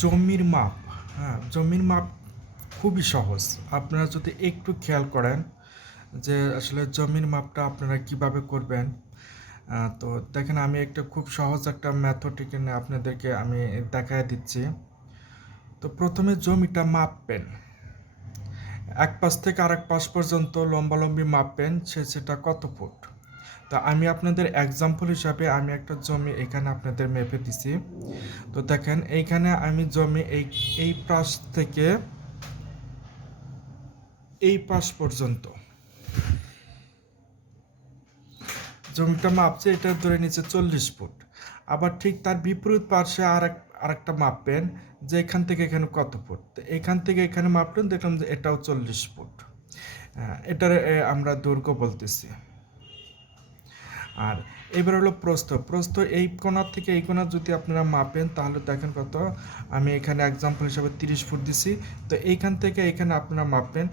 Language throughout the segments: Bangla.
জমির মাপ। হ্যাঁ, জমির মাপ খুবই সহজ। আপনারা যদি একটু খেয়াল করেন যে আসলে জমির মাপটা আপনারা কিভাবে করবেন। তো দেখেন, আমি একটা খুব সহজ একটা মেথড এখানে আপনাদেরকে আমি দেখায় দিচ্ছি। তো প্রথমে জমিটা মাপবেন, এক পাশ থেকে আরেক পাশ পর্যন্ত লম্বালম্বি মাপবেন সেটা কত ফুট। তো আমি আপনাদের এক্সাম্পল হিসাবে আমি একটা জমি এখানে আপনাদের মেপে দিছি। তো দেখেন, এইখানে আমি জমি এই পাশ থেকে এই পাশ পর্যন্ত জমিটা মাপছে, এটা ধরে নিচ্ছে 40 ফুট। আবার ঠিক তার বিপরীত পার্শ্বে আরেকটা মাপবেন যে এখান থেকে এখানে কত ফুট। তো এখান থেকে এখানে মাপলেন, দেখলাম যে এটাও 40 ফুট। এটার আমরা দৈর্ঘ্য বলতেছি। আর এবার হলো প্রস্থ। প্রস্থ এই কোণা থেকে এই কোণা যদি আপনারা মাপেন তাহলে দেখেন কত। আমি এখানে এক্সাম্পল হিসাবে 30 ফুট দিছি। তো এইখান থেকে এখানে আপনারা মাপবেন,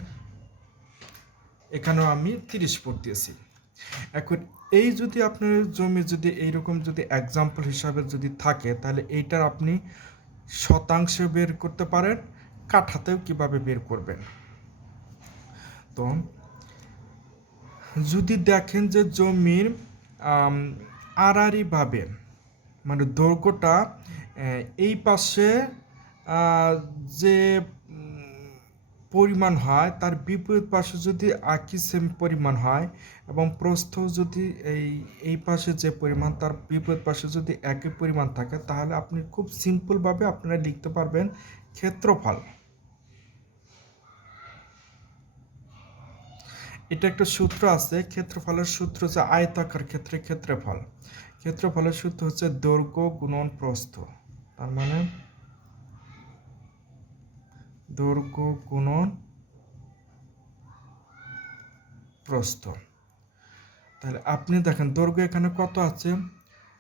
এখানেও আমি 30 ফুট দিয়েছি। এখন এই যদি আপনার জমি যদি এইরকম যদি এক্সাম্পল হিসাবে যদি থাকে, তাহলে এইটার আপনি শতাংশ বের করতে পারেন, কাঠাতেও কিভাবে বের করবেন। তো যদি দেখেন যে জমির আড়াআড়িভাবে মানে দৈর্ঘ্যটা এই পাশে যে পরিমাণ হয় তার বিপরীত পাশে যদি একই সেম পরিমাণ হয়, এবং প্রস্থ যদি এই পাশে যে পরিমাণ তার বিপরীত পাশে যদি একই পরিমাণ থাকে, তাহলে আপনি খুব সিম্পলভাবে আপনারা লিখতে পারবেন ক্ষেত্রফল। এটা একটা সূত্র আছে, ক্ষেত্রফলের সূত্র হচ্ছে আয়তাকার ক্ষেত্রে ক্ষেত্রফল। ক্ষেত্রফলের সূত্র হচ্ছে দৈর্ঘ্য গুণন প্রস্থ। তার মানে দৈর্ঘ্য গুণন প্রস্থ। তাহলে আপনি দেখেন দৈর্ঘ্য এখানে কত আছে,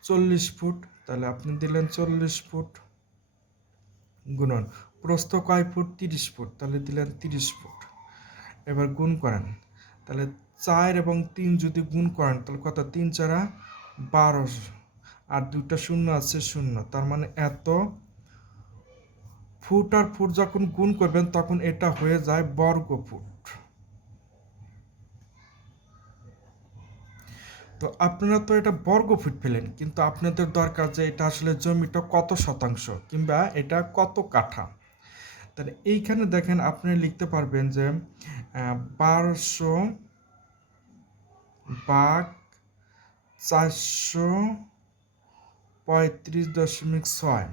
40 ফুট। তাহলে আপনি দিলেন 40 ফুট গুণন প্রস্থ কয় ফুট, 30 ফুট, তাহলে দিলেন 30 ফুট। এবার গুণ করেন, তাহলে 4 এবং 3 যদি গুণ করেন তাহলে কত, 3 4 12, আর দুইটা শূন্য আছে, শূন্য। তার মানে এত ফুট আর ফুট যখন গুণ করবেন তখন এটা হয়ে যায় বর্গ ফুট। তো আপনারা তো এটা বর্গ ফুট পেলেন, কিন্তু আপনাদের দরকার যে এটা আসলে জমিটা কত শতাংশ কিংবা এটা কত কাঠা। তাহলে এইখানে দেখেন আপনি লিখতে পারবেন যে 1200 / 435.6।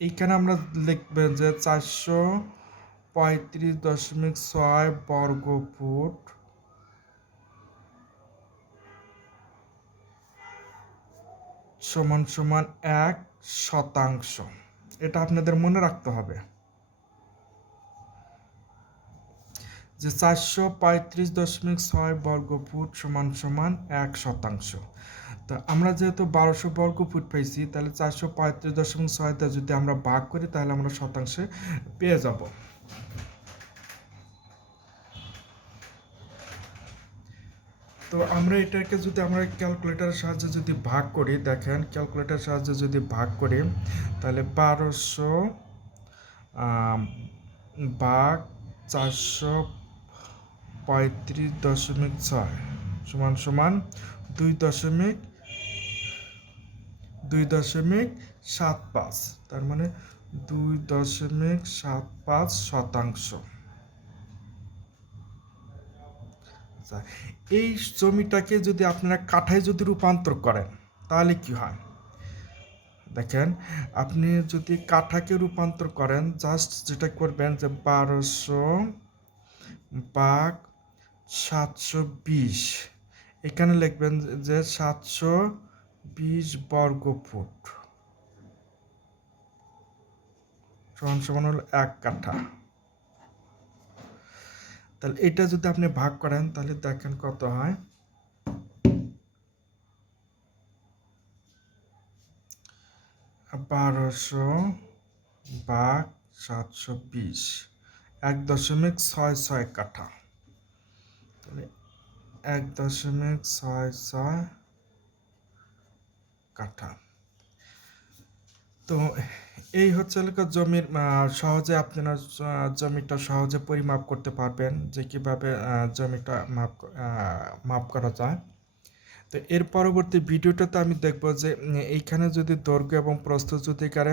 এইখানে আমরা লিখবেন যে 435.6 বর্গ ফুট সমান সমান 1 শতাংশ। এটা আপনাদের মনে রাখতে হবে যে 435.6 বর্গ ফুট সমান সমান 1 শতাংশ। তো আমরা যেহেতু 1200 বর্গ ফুট পাইছি, তাহলে 435.6 যদি আমরা ভাগ করি তাহলে আমরা শতাংশে পেয়ে যাব। তো আমরা এটাকে যদি আমরা ক্যালকুলেটারের সাহায্যে যদি ভাগ করি, দেখেন ক্যালকুলেটারের সাহায্যে যদি ভাগ করি তাহলে 1200 ভাগ 435.6 সমান সমান 2.75। তার মানে 2.75 শতাংশ। এই জমিটাকে যদি আপনারা কাঠায় যদি রূপান্তর করেন তাহলে কি হয় দেখেন, আপনি যদি কাঠাকে রূপান্তর করেন, জাস্ট যেটা করবেন যে 1200 ভাগ 720, এখানে লিখবেন যে 720 বর্গ ফুট সমান সমান হলো 1 কাঠা। তাহলে এটা যদি আপনি ভাগ করেন তাহলে দেখেন কত হয়, 1200 ভাগ 720, 1.66 কাঠা। তাহলে 1.66 কাঠা। তো এই হচ্ছে হলো গিয়ে জমির সহজে আপনারা জমিটা সহজে পরিমাপ করতে পারবেন যে কীভাবে জমিটা মাপ করা যায়। তো এর পরবর্তী ভিডিওটাতে আমি দেখব যে এইখানে যদি দৈর্ঘ্য এবং প্রস্থ যদি এখানে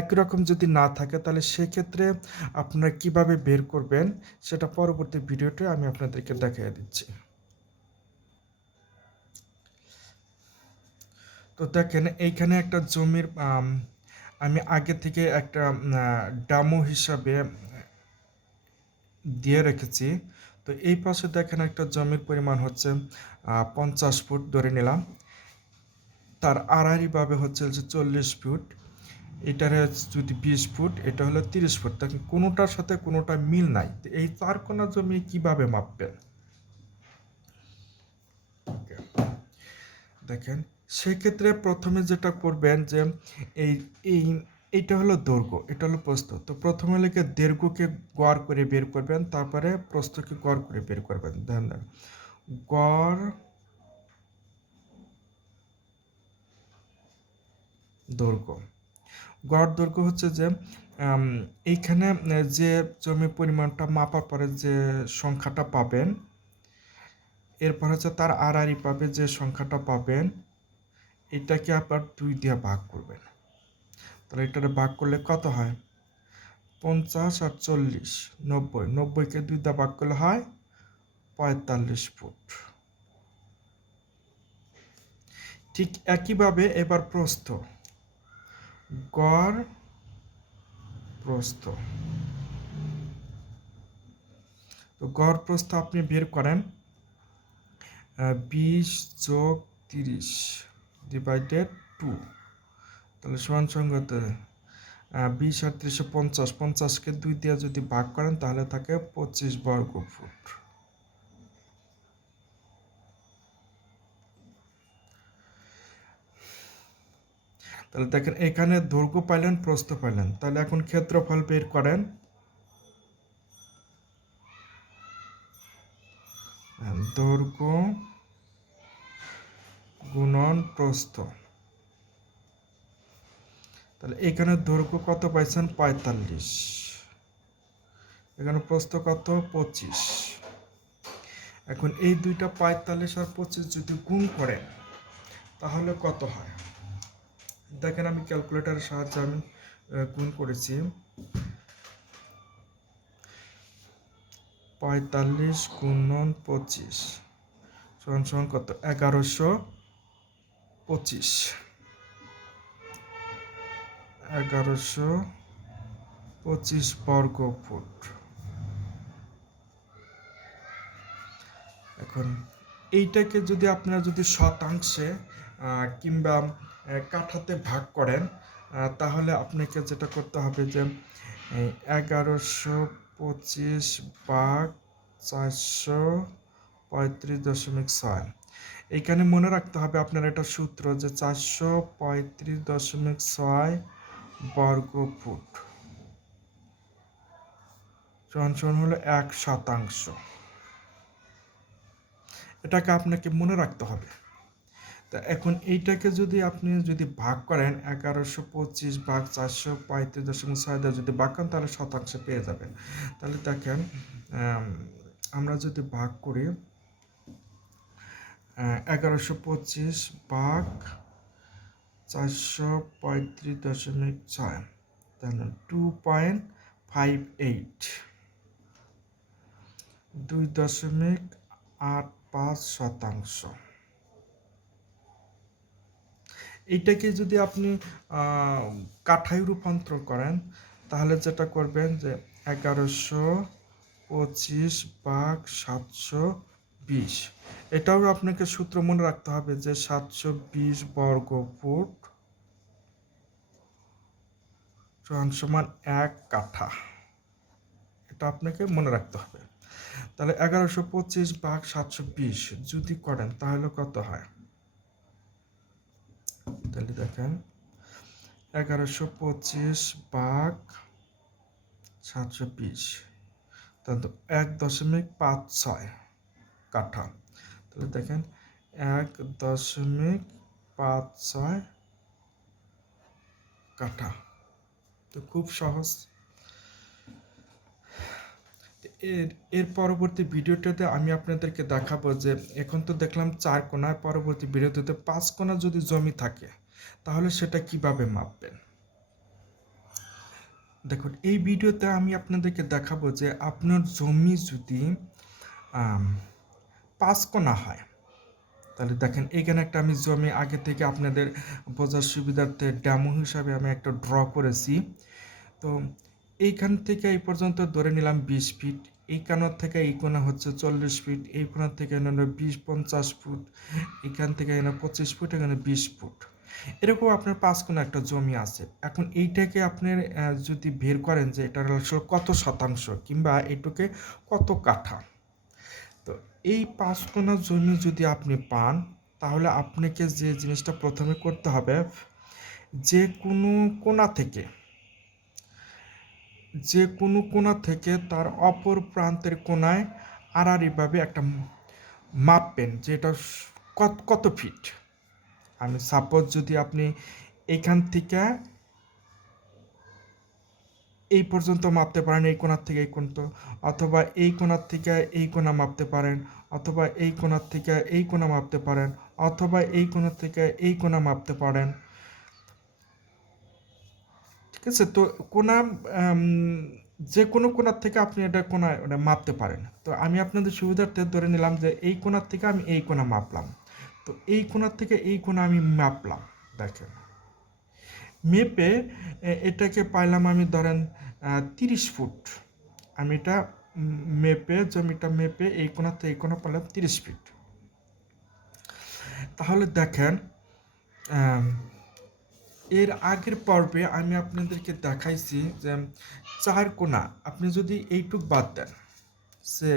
একই রকম যদি না থাকে তাহলে সেক্ষেত্রে আপনারা কিভাবে বের করবেন সেটা পরবর্তী ভিডিওতে আমি আপনাদেরকে দেখিয়ে দিচ্ছি। তো দেখেন এইখানে একটা জমির আমি আগে থেকে একটা ডামো হিসাবে দিয়ে রেখেছি। তো এই পাশে দেখেন একটা জমির পরিমাণ হচ্ছে 50 ফুট ধরে নিলাম, তার আড়াআড়িভাবে হচ্ছে যে 40 ফুট, এটার যদি 20 ফুট, এটা হলো 30 ফুট। দেখেন কোনোটার সাথে কোনোটা মিল নাই। তো এই 4 কোণা জমি কিভাবে মাপবেন? দেখেন সেক্ষেত্রে প্রথমে যেটা করবেন যে এই এই এইটা হলো দৈর্ঘ্য, এটা হলো প্রস্থ। তো প্রথমে লিখে দৈর্ঘ্যকে গড় করে বের করবেন, তারপরে প্রস্থকে গড় করে বের করবেন। দেখেন গড় দৈর্ঘ্য, গড় দৈর্ঘ্য হচ্ছে যে এইখানে যে জমির পরিমাণটা মাপার পরে যে সংখ্যাটা পাবেন, এরপর হচ্ছে তার আড়াআড়ি পাবে যে সংখ্যাটা পাবেন, এটাকে আবার 2 দিয়ে ভাগ করবেন। তাহলে এটা ভাগ করলে কত হয়? 50 আর 40 90, 90কে 2 দিয়ে ভাগ করলে হয় 45 ফুট। ঠিক একইভাবে এবার প্রস্থ, গড় প্রস্থ, তো গড় প্রস্থ আপনি বের করেন 20 যোগ 30 ডিভাইডেড 2, তাহলে সমান সঙ্গত 20 আর 30 50, 50কে 2 দিয়ে যদি ভাগ করেন তাহলে থাকে 25 বর্গ ফুট। তাহলে দেখেন এখানে দৈর্ঘ্য পাইলেন, প্রস্থ পাইলেন, তাহলে এখন ক্ষেত্রফল বের করেন। দৈর্ঘ্য গুণন প্রস্থ, তাহলে এখানে দৈর্ঘ্য কত পাইছেন? 45, এখানে প্রস্থ কত? 25। এখন এই দুইটা 45 আর 25 যদি গুণ করেন তাহলে কত হয়? দেখেন আমি ক্যালকুলেটরের সাহায্যে আমি গুণ করেছি। 45 গুণন 25 সমান সমান কত? 1125, 1125 বর্গ ফুট। এখন এইটাকে যদি আপনারা যদি শতাংশে কিংবা কাঠাতে ভাগ করেন তাহলে আপনাকে যেটা করতে হবে যে 1125 ভাগ 435.6, এইখানে মনে রাখতে হবে আপনার এটা সূত্র যে 435.6 বর্গ ফুট সমান সমান হলো 1%। এটাকে আপনাকে মনে রাখতে হবে। তা এখন এইটাকে যদি আপনি যদি ভাগ করেন 1125 ভাগ 435.6 যদি ভাগ করেন তাহলে শতাংশে পেয়ে যাবেন। তাহলে দেখেন আমরা যদি ভাগ করি 1125 ভাগ 435.6, তাহলে 2.58, 2.85%। এইটাকে যদি আপনি কাঠায় রূপান্তর করেন তাহলে যেটা করবেন যে 1125 ভাগ 720, এটাও আপনাকে সূত্র মনে রাখতে হবে যে 720 বর্গ ফুট সমান 1 কাঠা, এটা আপনাকে মনে রাখতে হবে। তাহলে 1125 ভাগ 720 যদি করেন তাহলে কত হয়? তাহলে দেখেন 1125 ভাগ 720, তাহলে 1.56 কাঠা। তাহলে দেখেন 1.56 কাঠা। তো খুব সহজ। এর এর পরবর্তী ভিডিওটাতে আমি আপনাদেরকে দেখাবো যে এখন তো দেখলাম 4 কোণা, পরবর্তী ভিডিওতে 5 কোণা যদি জমি থাকে তাহলে সেটা কিভাবে মাপবেন। দেখুন এই ভিডিওতে আমি আপনাদেরকে দেখাবো যে আপনার জমি যদি 5 কোণা হয় তাহলে দেখেন এখানে একটা আমি জমি আগে থেকে আপনাদের বোঝার সুবিধার্থে ডেমো হিসাবে আমি একটা ড্র করেছি। তো এইখান থেকে এই পর্যন্ত ধরে নিলাম 20 ফিট, এই কোণার থেকে এই কোণা হচ্ছে 40 ফিট, এই কোণার থেকে এখানে 50 ফুট, এখান থেকে এখানে 25 ফুট, এখানে 20 ফুট, এরকম আপনার 5 কোণা একটা জমি আছে। এখন এইটাকে আপনার যদি বের করেন যে এটার আসলে কত শতাংশ কিংবা এটুকে কত কাঠা, তো এই 5 কোণা জমি যদি আপনি পান তাহলে আপনাকে যে জিনিসটা প্রথমে করতে হবে, যে কোনো কোণা থেকে তার অপর প্রান্তের কোণায় আড়াআড়িভাবে একটা মাপবেন যে এটা কত ফিট। আমি সাপোজ যদি আপনি এইখান থেকে এই পর্যন্ত মাপতে পারেন, এই কোণার থেকে এই কোণা, অথবা এই কোণার থেকে এই কোণা মাপতে পারেন, অথবা এই কোণার থেকে এই কোণা মাপতে পারেন, অথবা এই কোণার থেকে এই কোণা মাপতে পারেন। ঠিক আছে, তো কোণা যে কোনো কোণার থেকে আপনি এটা কোণা ওটা মাপতে পারেন। তো আমি আপনাদের সুবিধার্থে ধরে নিলাম যে এই কোণার থেকে আমি এই কোণা মাপলাম, তো এই কোণার থেকে এই কোণা আমি মাপলাম। দেখেন মেপে এটাকে পাইলাম আমি ধরেন 30 ফুট। আমি এটা জমিটা মেপে এই কোণা থেকে এই কোণা পাইলাম 30 ফিট। তাহলে দেখেন এর আগের পর্বে আমি আপনাদেরকে দেখাইছি যে 4 কোণা আপনি যদি এইটুক বাদ দেন, সে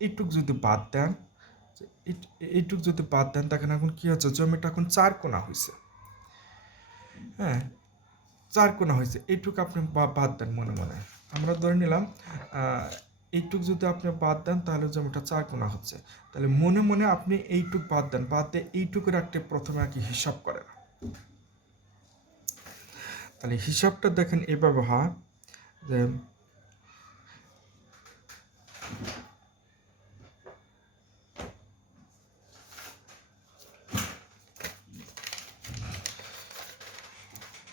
এইটুক যদি বাদ দেন, এইটুক যদি বাদ দেন, দেখেন এখন কি হচ্ছে, জমিটা এখন 4 কোণা হয়েছে। হ্যাঁ 4 কোণা হয়েছে, এইটুক আপনি বাদ দেন মনে মনে, আমরা ধরে নিলাম এইটুক যদি আপনি বাদ দেন তাহলে জমিটা 4 কোণা হচ্ছে। তাহলে মনে মনে আপনি এইটুক বাদ দেন, বাদ দিয়ে এইটুকুর একটা প্রথমে আর কি হিসাব করেন। তাহলে হিসাবটা দেখেন এভাবে হয় যে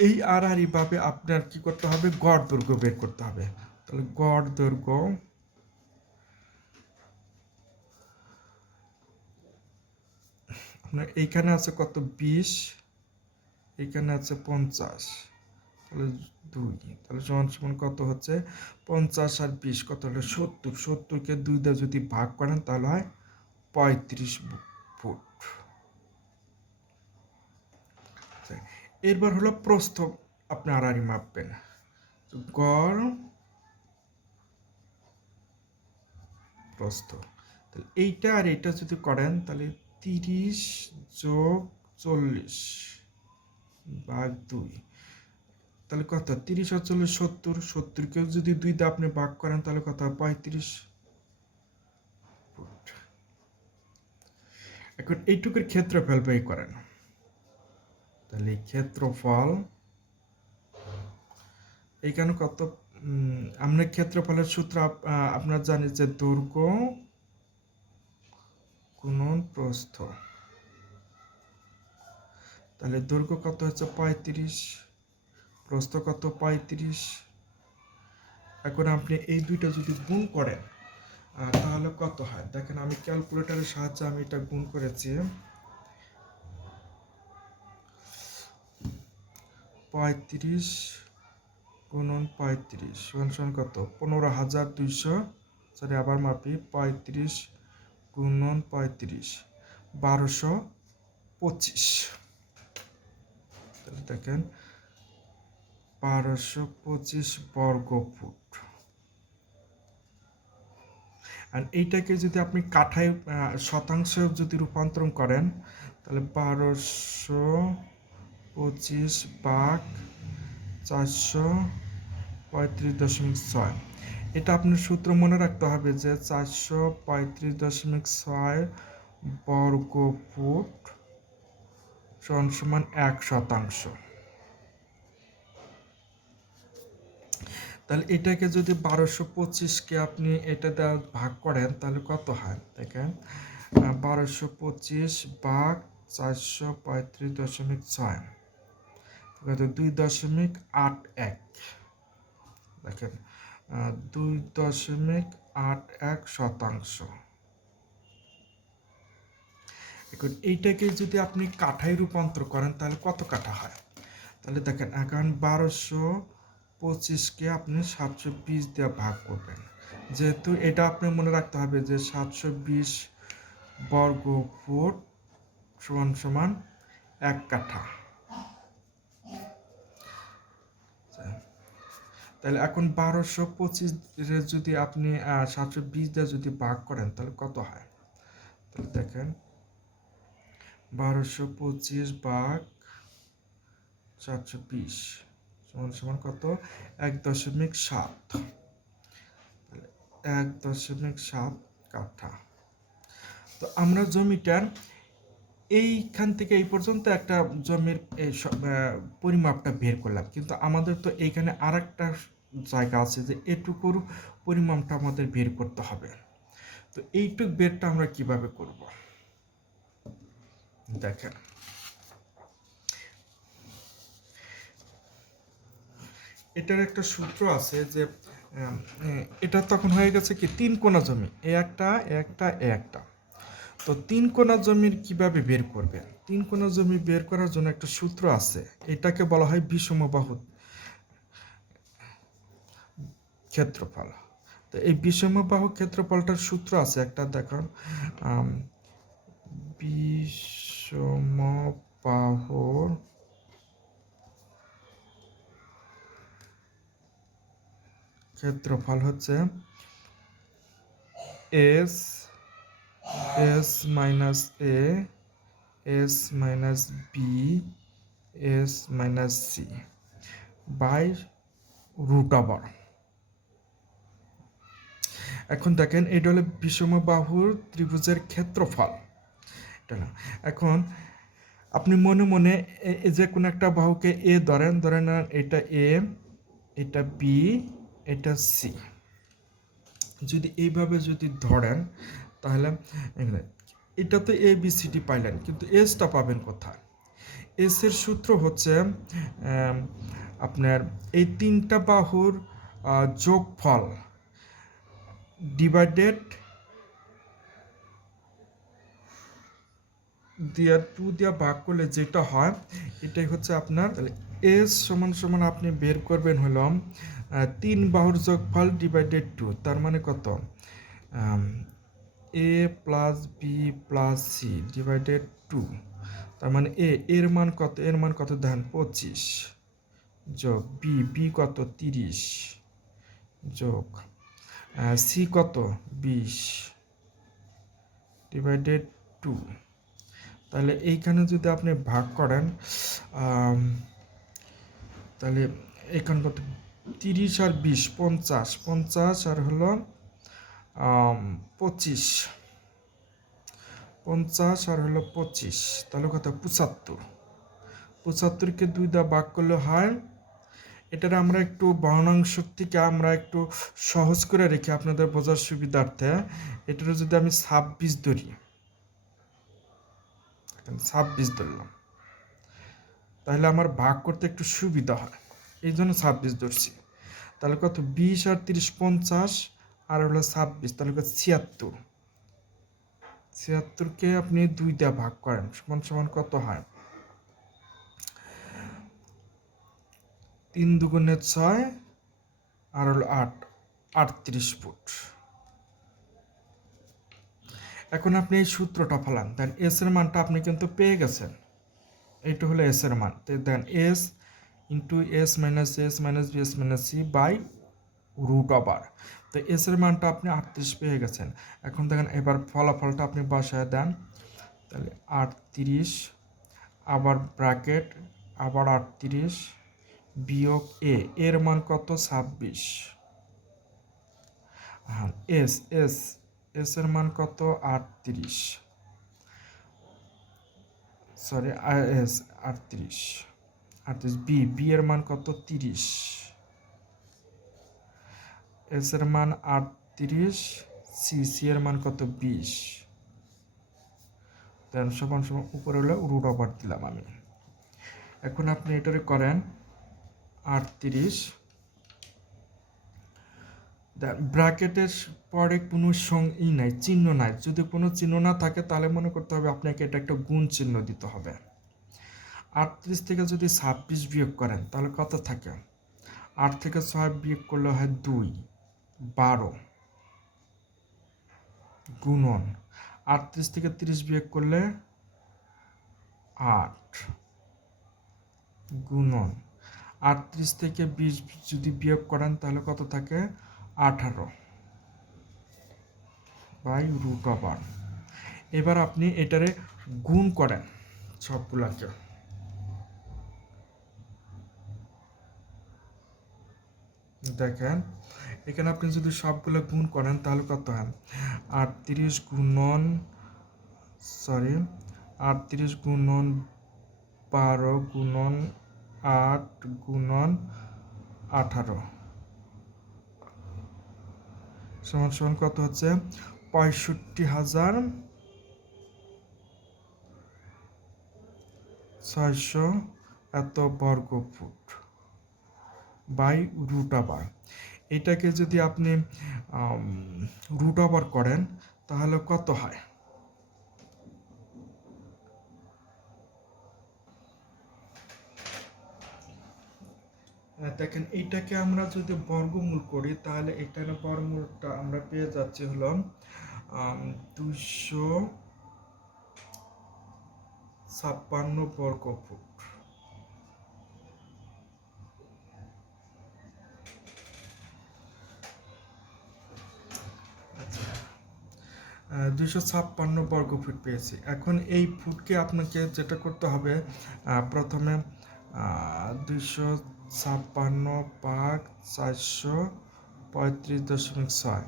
এই আড়াআড়িভাবে আপনার কি করতে হবে, গড় দৈর্ঘ্য বের করতে হবে। তাহলে গড় দৈর্ঘ্য আপনার এইখানে আছে কত 20, এইখানে আছে 50, তাহলে 2, তাহলে সমান সমান কত হচ্ছে 50 আর 20 কত হলো 70, 70কে 2 দিয়ে যদি ভাগ করেন তাহলে হয় 35 ফুট। এরবার হলো প্রস্থ, আপনি আড়াআড়ি মাপবেন, গড় প্রস্থ, তাহলে এইটা আর এইটা যদি করেন তাহলে 30 যোগ 40 ভাগ 2, তাহলে কত 30 আর 40 70, 70কে যদি 2 দিয়ে আপনি ভাগ করেন তাহলে কত 35 ফুট। এখন এইটুকুর ক্ষেত্রফল বের করেন, তাহলে ক্ষেত্রফল এইখানে কত, আমরা ক্ষেত্রফলের সূত্র আপনারা জানি যে দৈর্ঘ্য গুণন প্রস্থ, তাহলে দৈর্ঘ্য কত হচ্ছে 35, প্রস্থ কত 35। এখন আপনি এই দুইটা যদি গুণ করেন তাহলে কত হয় দেখেন, আমি ক্যালকুলেটরের সাহায্যে আমি এটা গুণ করেছি। 35 গুণন 35 সমান কত 15,200, সরি আবার মাপি, 35 গুণন 35 1225, তাহলে দেখেন 1225 বর্গ ফুট। আর এইটাকে যদি আপনি কাঠায় শতাংশ যদি রূপান্তরণ করেন তাহলে 1225 ভাগ 435.6, এটা আপনার সূত্র মনে রাখতে হবে যে 435.6 বর্গ ফুট সমান 1 শতাংশ। তাহলে এটাকে যদি 1225কে আপনি এটা দ্বারা ভাগ করেন তাহলে কত হয় দেখেন, 1225 ভাগ 435.6 কত 2.81 দেখেন, 2.81%। এখন এইটাকে যদি আপনি কাঠায় রূপান্তর করেন তাহলে কত কাঠা হয়, তাহলে দেখেন এখন 1225কে আপনি 720 দিয়ে ভাগ করবেন, যেহেতু এটা আপনি মনে রাখতে হবে যে 720 বর্গ ফুট সমান সমান 1 কাঠা। তাহলে এখন 1225 যদি আপনি 720 দিয়ে যদি ভাগ করেন তাহলে কত হয়, তাহলে দেখেন 1225 ভাগ 720 সমান সমান কত 1.7, 1.7 কাঠা। তো আমরা জমিটার এইখান থেকে এই পর্যন্ত একটা জমির পরিমাপটা বের করলাম, কিন্তু আমাদের তো এইখানে আর একটা জায়গা আছে যে এটুকুর পরিমাপটা আমাদের বের করতে হবে। তো এইটুক বেরটা আমরা কিভাবে করব দেখেন, এটার একটা সূত্র আছে যে এটা তখন হয়ে গেছে কি 3 কোণা জমি, এ একটা তো 3 কোণা জমির কিভাবে বের করবেন, 3 কোণা জমি বের করার জন্য একটা সূত্র আছে, এটাকে বলা হয় বিষমবাহু ক্ষেত্রফল। তো এই বিষমবাহু ক্ষেত্রফলটার সূত্র আছে একটা, দেখুন বিষমবাহুর ক্ষেত্রফল হচ্ছে S minus A S minus B S minus C by √। এখন দেখেন এটা হলো বিষমবাহুর ত্রিভুজের ক্ষেত্রফল, এটা না। এখন আপনি মনে মনে যে কোনো একটা বাহুকে এ ধরেন এটা এ, এটা বি, এটা সি, যদি এইভাবে যদি ধরেন তাহলে এটা তো এ বি সি ডি পাইলেন, কিন্তু এসটা পাবেন কোথায়, এস এর সূত্র হচ্ছে আপনার এই 3টা বাহুর যোগফল ডিভাইডেড দিয়ে 2 দিয়ে ভাগ করলে যেটা হয় এটাই হচ্ছে আপনার এস সমান সমান আপনি বের করবেন হলো 3 বাহুর যোগফল ডিভাইডেড 2, তার মানে কত A plus B plus C divided 2, তার মানে এর মান কত, এর মান কত দেখেন 25 যোগ বি কত 30 যোগ সি কত 20 ডিভাইডেড 2। তাহলে এইখানে যদি আপনি ভাগ করেন তাহলে এখানে কত 30 আর 20 50, 50 আর হলো 25, 50 আর হলো 25, তাহলে কত 75, 75কে 2 দিয়ে ভাগ করলে হয়, এটার আমরা একটু ভগ্নাংশ থেকে আমরা একটু সহজ করে রেখে আপনাদের বোঝার সুবিধার্থে এটার যদি আমি 26 ধরি, 26 ধরলাম, তাহলে আমার ভাগ করতে একটু সুবিধা হয়, এই জন্য 26 ধরছি। তাহলে কত 20 আর 30 50 আর হলো 26, তাহলে কত 76, 76কে আপনি 2 দিয়ে ভাগ করেন সমান সমান কত হয় 3 দুগুণে 6 আর হলো 8, 38 ফুট। এখন আপনি এই সূত্রটা ফেলান, দেন এস এর মানটা আপনি কিন্তু পেয়ে গেছেন, এইটা হলো এস এর মান, then S into S minus B S minus C by √। তো এস এর মানটা আপনি 38 পেয়ে গেছেন। এখন দেখেন এবার ফলাফলটা আপনি বসায় দেন, তাহলে 38 আবার ব্র্যাকেট আবার 38 বিয়োগ এর মান কত 26, হ্যাঁ এস এর মান কত 38, সরি এস 38 বি এর মান কত 30, এস এর মান 38, সি এর মান কত 20, দেন সমান সমান উপরে হলে রুট ওভার দিলাম আমি। এখন আপনি এটারে করেন 38, ব্র্যাকেটের পরে কোনো নাই, চিহ্ন নাই। যদি কোনো চিহ্ন না থাকে তাহলে মনে করতে হবে আপনাকে এটা একটা গুণ চিহ্ন দিতে হবে। 38 থেকে যদি 26 বিয়োগ করেন তাহলে কত থাকে? 8 থেকে 6 বিয়োগ করলে হয় 2, 12 গুণন 38 থেকে 30 বিয়োগ করলে 8 গুণন 38 থেকে 20 যদি বিয়োগ করেন তাহলে কত থাকে? 18 বাই রুট ওভার। এবার আপনি এটারে গুণ করেন সবগুলাকে। দেখেন এখানে আপনি যদি সবগুলো গুণ করেন তাহলে কত হয়? 38 গুণন 12 গুণন 8 গুণন 18 সমান সমান কত হচ্ছে? 65,600 এত বর্গ ফুট বাই রুট ওভার। এটাকে যদি আপনি রুট ওভার করেন তাহলে কত হয়? দেখেন এইটাকে আমরা যদি বর্গমূল করি তাহলে এটার বর্গমূলটা আমরা পেয়ে যাচ্ছি হলো 256 বর্গ ফুট। আচ্ছা, 256 বর্গ ফুট পেয়েছি। এখন এই ফুটকে আপনাকে যেটা করতে হবে, প্রথমে 256 ভাগ 435.6,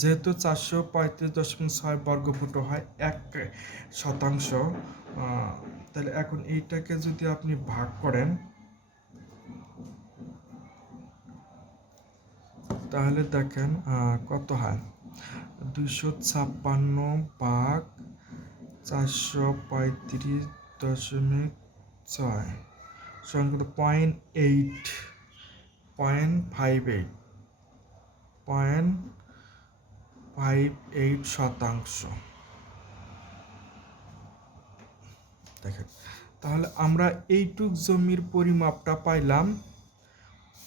যেহেতু 435.6 বর্গ ফুট হয় 1%, তাহলে এখন এইটাকে যদি আপনি ভাগ করেন তাহলে দেখেন কত হয়? 256 ভাগ 435.6 সংখ্যা 0.58 শতাংশ। দেখেন তাহলে আমরা এইটুক জমির পরিমাপটা পাইলাম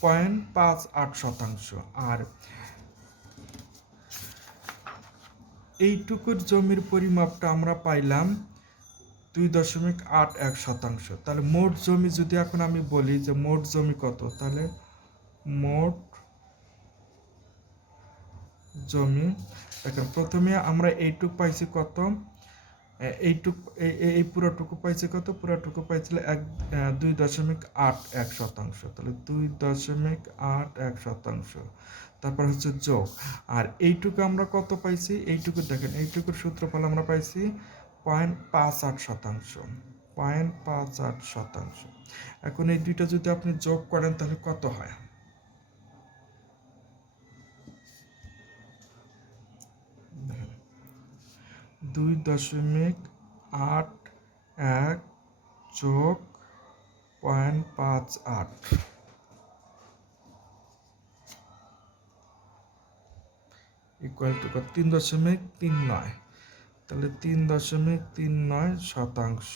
0.58 শতাংশ, আর এইটুকুর জমির পরিমাপটা আমরা পাইলাম 2.81 শতাংশ। তাহলে মোট জমি যদি এখন আমি বলি যে মোট জমি কত, তাহলে মোট জমি দেখেন প্রথমে আমরা এইটুক পাইছি কত? এই পুরোটুকু পাইছি কত? পুরোটুকু পাইছিল 2.81 শতাংশ। তাহলে 2.81 শতাংশ, তারপর হচ্ছে যোগ, আর এইটুকু আমরা কত পাইছি? এইটুকু দেখেন এইটুকুর সূত্রফল আমরা পাইছি 0.58 শতাংশ, 0.58 শতাংশ। এখন এই দুইটা যদি আপনি যোগ করেন তাহলে কত হয়? দুই 2.81 যোগ 0.58 ইকুয়াল টু 3.39, তাহলে 3.39 শতাংশ।